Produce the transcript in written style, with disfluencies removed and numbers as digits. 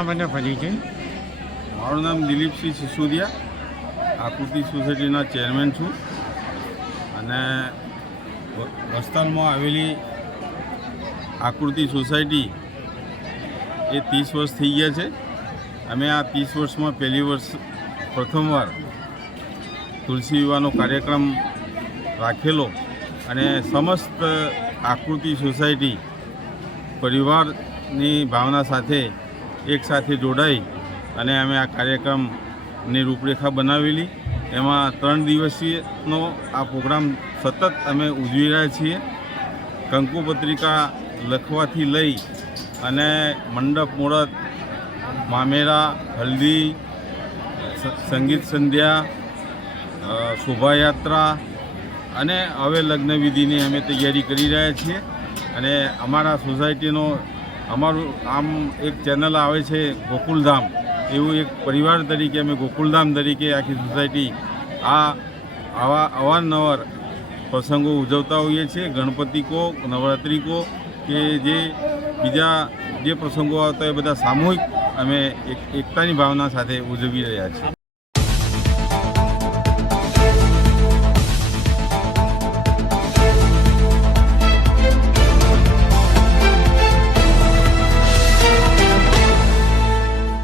નામ અને પરિચય? મારું નામ દિલીપસિંહ સિસોદિયા, આકૃતિ સોસાયટીના ચેરમેન છું અને વસ્તાલમાં આવેલી આકૃતિ સોસાયટી એ 30 વર્ષ થઈ ગયા છે. અમે આ 30 વર્ષમાં પ્રથમવાર તુલસી વિવાહનો કાર્યક્રમ રાખેલો અને સમસ્ત આકૃતિ સોસાયટી પરિવારની ભાવના સાથે એક સાથે જોડાઈ અને અમે આ કાર્યક્રમની રૂપરેખા બનાવેલી. એમાં 3 દિવસીયનો આ પ્રોગ્રામ સતત અમે ઉજવી રહ્યા છીએ. કંકુપત્રિકા લખવાથી લઈ અને મંડપ મુહૂર્ત, મામેરા, હલ્દી, સંગીત સંધ્યા, શોભાયાત્રા અને હવે લગ્ન વિધિની અમે તૈયારી કરી રહ્યા છીએ. અને અમારા સોસાયટીનો અમારું આમ એક ચેનલ આવે છે ગોકુલધામ, એવું એક પરિવાર તરીકે અમે ગોકુલધામ તરીકે આખી સોસાયટી આવા અવારનવાર પ્રસંગો ઉજવતા હોઈએ છીએ. ગણપતિ કો, નવરાત્રિ કો કે જે બીજા જે પ્રસંગો આવતા એ બધા સામૂહિક અમે એકતાની ભાવના સાથે ઉજવી રહ્યા છીએ.